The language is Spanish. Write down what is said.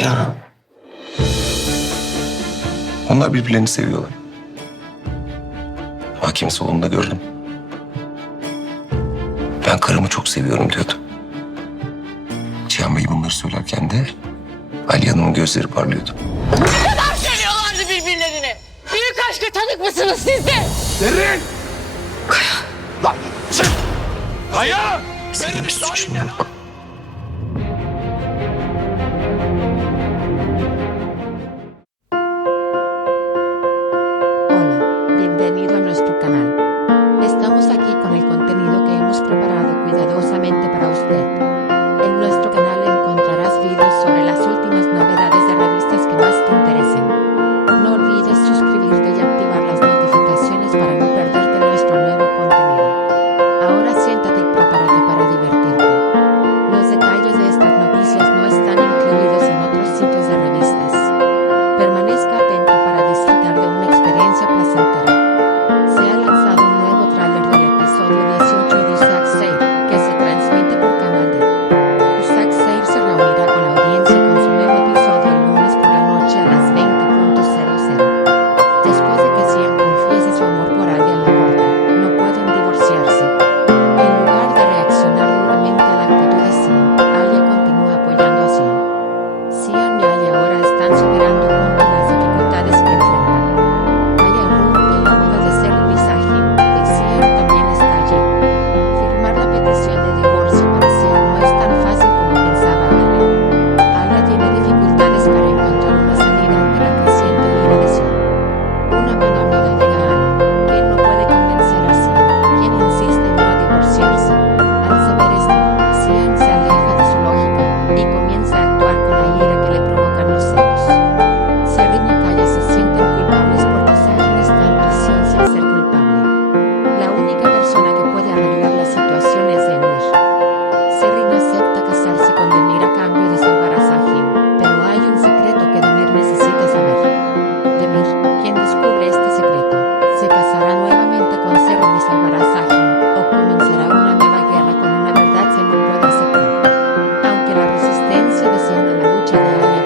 Ya. Onlar birbirlerini seviyorlar. Hakim salonunda gördüm. Ben karımı çok seviyorum diyordu. Cihan Bey bunları söylerken de Aliye Hanım'ın gözleri parlıyordu. Kadar seviyorlardı birbirlerini. Büyük aşka tanık mısınız siz de? Derin! Lan çık! Kaya! Senin bir suçun yok. Hola, bienvenido a nuestro canal. Estamos aquí con el contenido que hemos preparado cuidadosamente para usted. En nuestro canal encontrarás videos sobre las últimas novedades de revistas que más te interesen. No olvides suscribirte y activar las notificaciones para no perderte nuestro nuevo contenido. Ahora siéntate y prepárate para divertirte. Los detalles de estas noticias no están incluidos en otros sitios de revistas. Permanezca atento para disfrutar de una experiencia placentera. Se ha lanzado un nuevo tráiler del episodio 18 de Usac Save, que se transmite por Canal D. Usac Save se reunirá con la audiencia con su nuevo episodio el lunes por la noche a las 20:00. Después de que Cian confiese su amor por Alia en la corte, no pueden divorciarse. En lugar de reaccionar duramente a la actitud de Cian, Alia continúa apoyando a Cian. Cian y Alia ahora están superando juntos las dificultades que enfrentan. Alia rompe la boda de Serena y Sahim, y Cian también está allí. Firmar la petición de divorcio para Cian no es tan fácil como pensaba Alia. Alia tiene dificultades para encontrar una salida ante la creciente ira de Cian. Una buena amiga llega a Alia, quien no puede convencer a Cian, quien insiste en no divorciarse. Al saber esto, Cian se aleja de su lógica y comienza a actuar con la ira que le provocan los celos. Serena y Kaya se sienten culpables porque Sahim está en prisión sin ser culpable. La única persona que puede arreglar la situación es Demir. Serena acepta casarse con Demir a cambio de salvar a Sahim, pero hay un secreto que Demir necesita saber. Demir, quien descubre este secreto, se casará nuevamente con Serena y salvará a Sahim, o comenzará una nueva guerra con una verdad que no puede aceptar. Aunque la resistencia de Cian a la lucha de Alia